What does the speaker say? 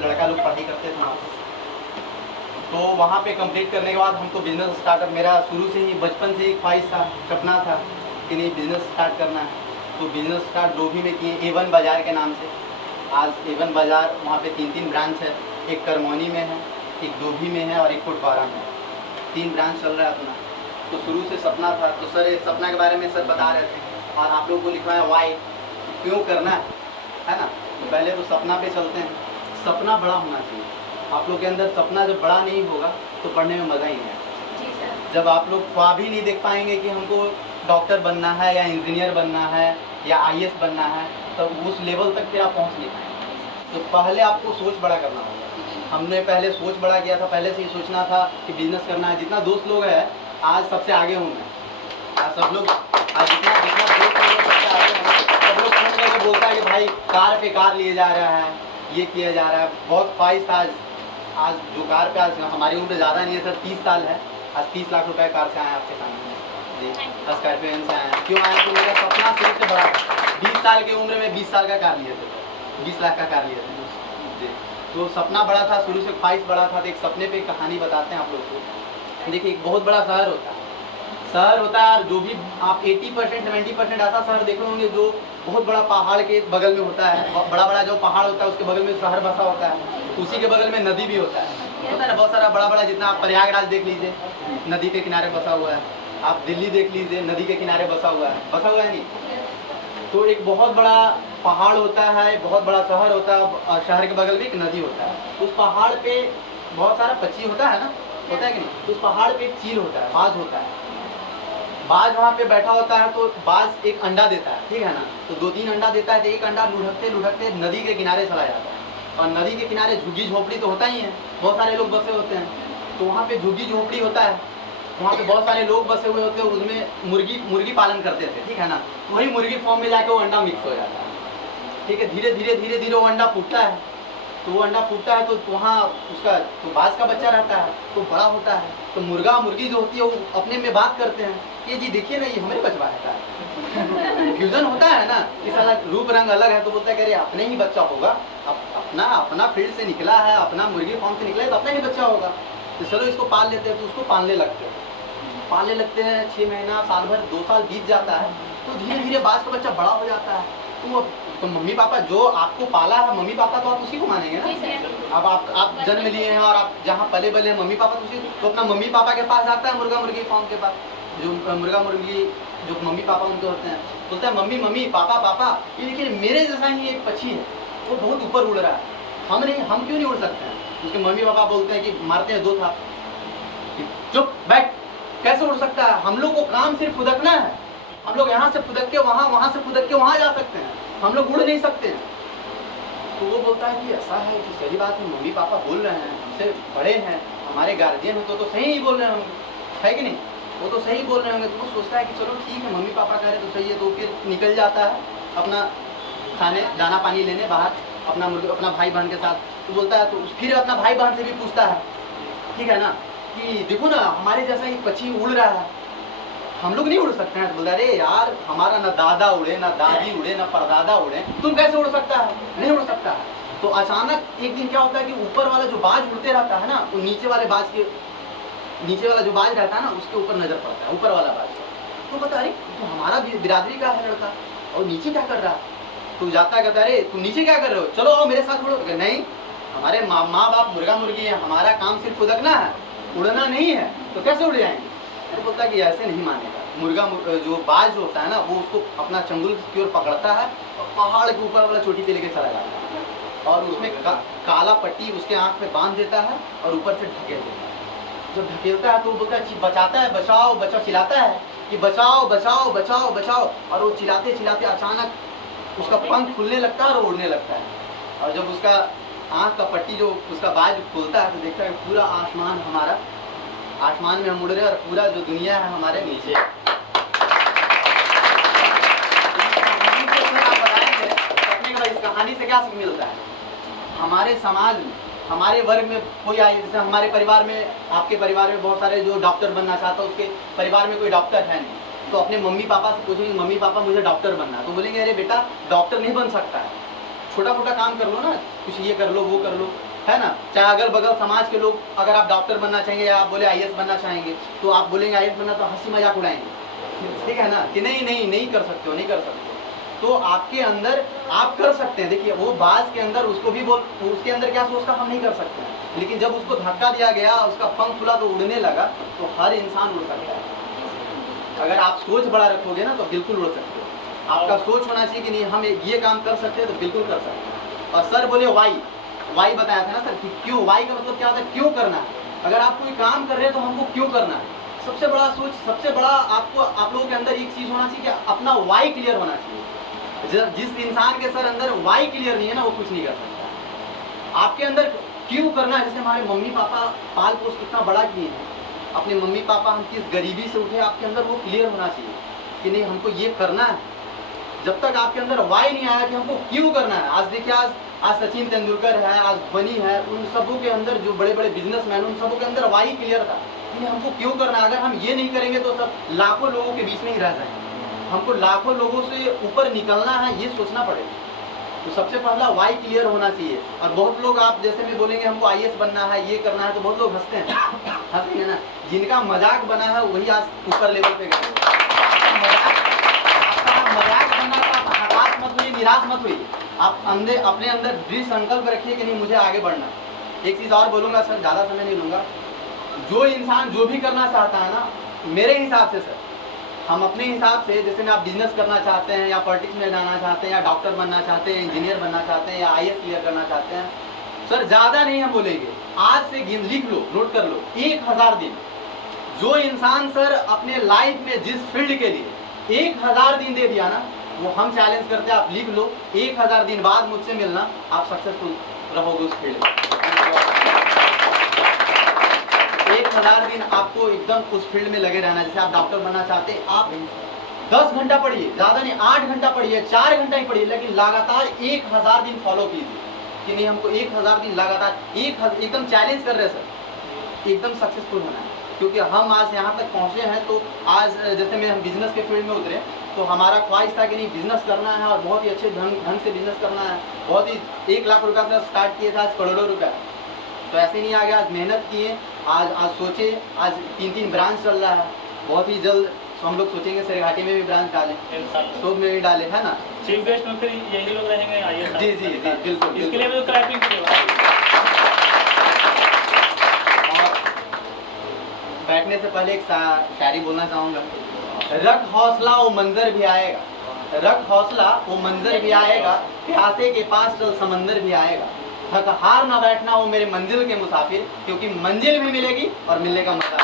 लड़का लोग पढ़ाई करते थे वहाँ पे। तो वहाँ पे कंप्लीट करने के बाद हमको बिज़नेस स्टार्टअप, मेरा शुरू से ही बचपन से ही ख्वाहिश था, सपना था कि नहीं बिज़नेस स्टार्ट करना है। तो बिज़नेस स्टार्ट डोभी में किए, A1 बाज़ार के नाम से। आज A1 बाज़ार वहाँ पे 3 ब्रांच है, एक करमौनी में है, एक डोभी में है और एक फुटपारा में है। 3 ब्रांच चल रहा है अपना। तो शुरू से सपना था, तो सर इस सपना के बारे में सर बता रहे थे और आप लोगों को लिखवाया वाई, क्यों करना है ना। तो पहले तो सपना पे चलते हैं। सपना बड़ा होना चाहिए आप लोग के अंदर। सपना जब बड़ा नहीं होगा तो पढ़ने में मज़ा ही नहीं आएगा। जब आप लोग ख्वाब ही नहीं देख पाएंगे कि हमको डॉक्टर बनना है या इंजीनियर बनना है या IAS बनना है, तो उस लेवल तक फिर आप पहुंच नहीं पाएंगे। तो पहले आपको सोच बड़ा करना होगा। हमने पहले सोच बड़ा किया था, पहले से ही सोचना था कि बिजनेस करना है। जितना दोस्त लोग हैं आज सबसे आगे हूँ मैं। आज सब लोग, आज जितना दोस्त लोग सबसे आगे हैं। सब लोग फोन करके बोलता है कि भाई कार पे कार लिए जा रहा है, ये किया जा रहा है। बहुत ख्वाहिश था। आज जो कार पे, आज हमारी उम्र ज़्यादा नहीं है सर, 30 साल है। आज 30 लाख रुपए कार से आए आपके सामने जी, स्कॉर्पियो से आए। क्यों आए? तो मेरा सपना शुरू से बड़ा है। 20 साल की उम्र में 20 साल का कार लिए थे, 20 लाख का कार लिए थे जी। तो सपना बड़ा था, शुरू से ख्वाहिश बड़ा था। तो एक सपने पे कहानी बताते हैं आप लोग को। देखिए एक बहुत बड़ा शहर होता है, शहर होता है, और जो भी आप 80% 70% ऐसा शहर देख रहे होंगे जो बहुत बड़ा पहाड़ के बगल में होता है। बड़ा बड़ा जो पहाड़ होता है उसके बगल में शहर बसा होता है, उसी के बगल में नदी भी होता है ना। बहुत सारा बड़ा बड़ा, जितना आप प्रयागराज देख लीजिए नदी के किनारे बसा हुआ है, आप दिल्ली देख लीजिए नदी के किनारे बसा हुआ है नहीं। तो एक बहुत बड़ा पहाड़ होता है, बहुत बड़ा शहर होता है, और शहर के बगल में एक नदी होता है। उस पहाड़ पे बहुत सारा पक्षी होता है ना, होता है कि नहीं। तो उस पहाड़ पे एक चील होता है, बाज होता है। बाज वहाँ पे बैठा होता है। तो बाज एक अंडा देता है, ठीक है ना। तो 2-3 अंडा देता है। तो एक अंडा लुढ़कते लुढ़कते नदी के किनारे चला जाता है। और नदी के किनारे झुग्गी झोपड़ी तो होता ही है, बहुत सारे लोग बसे होते हैं। तो वहाँ पे झुग्गी झोपड़ी होता है, वहाँ पे बहुत सारे लोग बसे हुए होते हैं। उसमें मुर्गी पालन करते थे, ठीक है ना। तो वही मुर्गी फॉर्म में जाके वो अंडा मिक्स हो जाता है, ठीक है। धीरे धीरे वो अंडा फूटता है। तो वो अंडा फूटता है तो वहाँ उसका तो बाज का बच्चा रहता है, तो बड़ा होता है। तो मुर्गा मुर्गी जो होती है वो अपने में बात करते हैं कि जी देखिए ना, ये हमें बचवा रहता है। फ्यूजन होता है ना, इस अलग रूप रंग अलग है। तो बोलता है कि अरे अपने ही बच्चा होगा, अपना फील्ड से निकला है, अपना मुर्गी फार्म से निकला है, तो अपना ही बच्चा होगा। तो चलो इसको पाल लेते हैं। तो उसको पालने लगते हैं 6 महीना, साल भर, 2 साल बीत जाता है। तो धीरे धीरे बाज का बच्चा बड़ा हो जाता है। तो मम्मी पापा जो आपको पाला है, मम्मी पापा तो आप उसी को मानेंगे ना। अब आप जन्म लिए हैं और आप जहाँ पले बले हैं, मम्मी पापा तो उसी, तो अपना मम्मी पापा के पास जाता है मुर्गा मुर्गी फार्म के पास। जो मुर्गा मुर्गी जो मम्मी पापा उनके होते हैं, बोलता है मम्मी पापा ये देखिए मेरे जैसा ही एक पक्षी है, वो बहुत ऊपर उड़ रहा है, हम क्यों नहीं उड़ सकते हैं। उसके मम्मी पापा बोलते हैं कि मारते हैं 2 था, चुप बैठ, कैसे उड़ सकता है। हम लोग को काम सिर्फ फुदकना है। हम लोग यहाँ से फुदक के वहाँ, वहाँ से फुदक के वहाँ जा सकते हैं, हम लोग उड़ नहीं सकते हैं। तो वो बोलता है कि ऐसा है कि सही बात है, मम्मी पापा बोल रहे हैं, हमसे बड़े हैं, हमारे गार्जियन हैं, तो सही ही बोल रहे होंगे, है कि नहीं। वो तो सही बोल रहे होंगे। तो वो सोचता है कि चलो ठीक है, मम्मी पापा कह रहे तो सही है। तो फिर निकल जाता है अपना खाने दाना पानी लेने बाहर, अपना भाई बहन के साथ। तो बोलता है, तो फिर अपना भाई बहन से भी पूछता है, ठीक है ना, कि देखो ना हमारे जैसा एक पक्षी उड़ रहा है, हम लोग नहीं उड़ सकते हैं। तो बोलता है अरे यार, हमारा ना दादा उड़े, ना दादी उड़े, ना परदादा उड़े, तुम कैसे उड़ सकता है, नहीं उड़ सकता है। तो अचानक एक दिन क्या होता है कि ऊपर वाला जो बाज उड़ते रहता है ना, वो नीचे वाले बाज के, नीचे वाला जो बाज रहता है ना, उसके ऊपर नजर पड़ता है, ऊपर वाला बाज। तो बता अरे तो हमारा बिरादरी का है लड़का, और नीचे क्या कर रहा है। तो जाता है, कहता है अरे तुम नीचे क्या कर रहे हो, चलो आओ मेरे साथ उड़ो। नहीं, हमारे माँ बाप मुर्गा मुर्गी है, हमारा काम सिर्फ फुदकना है, उड़ना नहीं है, तो कैसे उड़ जाएंगे। तो बोलता है कि ऐसे नहीं मानेगा। मुर्गा जो बाज होता है ना, वो उसको अपना चंगुल की ओर पकड़ता है और पहाड़ के ऊपर वाला चोटी पे लेके चला जाता है, और उसमें काला पट्टी उसके आँख में बांध देता है और ऊपर से ढकेल देता है। जब ढकेलता है तो वो बोलता है, बचाता है, बचाओ बचाओ, चिल्लाता है कि बचाओ बचाओ बचाओ बचाओ। और वो चिल्लाते चिल्लाते अचानक उसका पंख खुलने लगता है और उड़ने लगता है। और जब उसका आँख का पट्टी जो उसका बाज खोलता है तो देखता है पूरा आसमान हमारा, आसमान में हम उड़ रहे हैं और पूरा जो दुनिया है हमारे नीचे। इस कहानी से क्या सीख मिलता है। हमारे समाज में, हमारे वर्ग में कोई आए, जैसे हमारे परिवार में, आपके परिवार में बहुत सारे जो डॉक्टर बनना चाहता है, उसके परिवार में कोई डॉक्टर है नहीं, तो अपने मम्मी पापा से पूछेंगे, मम्मी पापा मुझे डॉक्टर बनना है। तो बोलेंगे अरे बेटा डॉक्टर नहीं बन सकता है, छोटा मोटा काम कर लो ना, कुछ ये कर लो वो कर लो। है ना। चाहे अगल बगल समाज के लोग, अगर आप डॉक्टर बनना चाहेंगे या आप बोले आईएएस बनना चाहेंगे, तो आप बोलेंगे आईएएस बनना, तो हंसी मजाक उड़ाएंगे, ठीक है ना, कि नहीं नहीं नहीं कर सकते हो, नहीं कर सकते हो। तो आपके अंदर आप कर सकते हैं। देखिए वो बाज के अंदर उसको भी बोल, उसके अंदर क्या सोचता हम नहीं कर सकते हैं, लेकिन जब उसको धक्का दिया गया, उसका पंख खुला तो उड़ने लगा, तो हर इंसान उड़ सकता है। अगर आप सोच बड़ा रखोगे ना तो बिल्कुल उड़ सकते हो। आपका सोच होना चाहिए कि नहीं हम ये काम कर सकते हैं, तो बिल्कुल कर सकते हैं। और सर बोले वाई बताया था ना सर कि क्यों, वाई का मतलब क्या होता है, क्यों करना है। अगर आप कोई काम कर रहे हैं तो हमको क्यों करना है। सबसे बड़ा सोच, सबसे बड़ा आपको, आप लोगों के अंदर एक चीज होना चाहिए कि अपना वाई क्लियर होना चाहिए। जिस इंसान के सर अंदर वाई क्लियर नहीं है ना, वो कुछ नहीं कर सकता। आपके अंदर क्यों करना है, जैसे हमारे मम्मी पापा पाल पोस कितना बड़ा किए हैं, अपने मम्मी पापा हम किस गरीबी से उठे, आपके अंदर वो क्लियर होना चाहिए कि नहीं हमको ये करना है। जब तक आपके अंदर वाई नहीं आया कि हमको क्यों करना है। आज देखिए, आज सचिन तेंदुलकर है, आज धोनी है, उन सबों के अंदर, जो बड़े बड़े बिजनेसमैन, उन सबों के अंदर वाई क्लियर था कि हमको क्यों करना है। अगर हम ये नहीं करेंगे तो सब लाखों लोगों के बीच में ही रह जाएंगे। हमको लाखों लोगों से ऊपर निकलना है, ये सोचना पड़ेगा। तो सबसे पहला वाई क्लियर होना चाहिए। और बहुत लोग, आप जैसे भी बोलेंगे हमको आईएएस बनना है, ये करना है, तो बहुत लोग हंसते हैं, हंसेंगे ना। जिनका मजाक बना है वही आज ऊपर लेवल पे गए। आपका मजाक बनना था, आप हताश मत हुई, निराश मत हुई। आप अपने अंदर दृढ़ संकल्प रखिए कि नहीं मुझे आगे बढ़ना। एक चीज और बोलूंगा सर, ज्यादा समय नहीं लूंगा। जो इंसान जो भी करना चाहता है ना, मेरे हिसाब से सर, हम अपने हिसाब से, जैसे में आप बिजनेस करना चाहते हैं, या पॉलिटिक्स में जाना चाहते हैं, या डॉक्टर बनना चाहते हैं, इंजीनियर बनना चाहते हैं, या आईएएस क्लियर करना चाहते हैं, सर ज्यादा नहीं हम बोलेंगे, आज से लिख लो, नोट कर लो, 1000 दिन। जो इंसान सर अपने लाइफ में जिस फील्ड के लिए 1000 दिन दे दिया ना, वो हम चैलेंज करते हैं, आप लिख लो, 1000 दिन बाद मुझसे मिलना, आप सक्सेसफुल रहोगे उस फील्ड में। 1000 दिन आपको एकदम उस फील्ड में लगे रहना। जैसे आप डॉक्टर बनना चाहते हैं, आप 10 घंटा पढ़िए, ज्यादा नहीं, 8 घंटा पढ़िए, 4 घंटा ही पढ़िए, लेकिन लगातार 1000 दिन फॉलो कीजिए कि नहीं हमको 1000 दिन लगातार, एकदम चैलेंज कर रहे हैं सर, एकदम सक्सेसफुल होना है। क्योंकि हम आज यहाँ तक पहुँचे हैं, तो आज जैसे में हम बिजनेस के फील्ड में उतरे, तो हमारा ख्वाहिश था कि नहीं बिजनेस करना है, और बहुत ही अच्छे ढंग से बिजनेस करना है। बहुत ही 1 लाख रुपया से स्टार्ट किए थे, आज करोड़ों रुपया। तो ऐसे नहीं आ गया, आज मेहनत किए, आज सोचे, आज 3 ब्रांच चल रहा है। बहुत ही जल्द हम लोग सोचेंगे सरघाटी में भी ब्रांच डालें, शोध में भी डालें, है ना। चीफ गेस्ट में फिर यही लोग रहेंगे आईएएस। जी जी जी बिल्कुल। इसके लिए भी तो क्लैपिंग कीजिए। बैठने से पहले एक शायरी बोलना चाहूँगा। रख हौसला वो मंजर भी आएगा, रख हौसला वो मंजर भी आएगा, प्यासे के पास चल समंदर भी आएगा। थक हार ना बैठना वो मेरे मंजिल के मुसाफिर, क्योंकि मंजिल भी मिलेगी और मिलने का मजा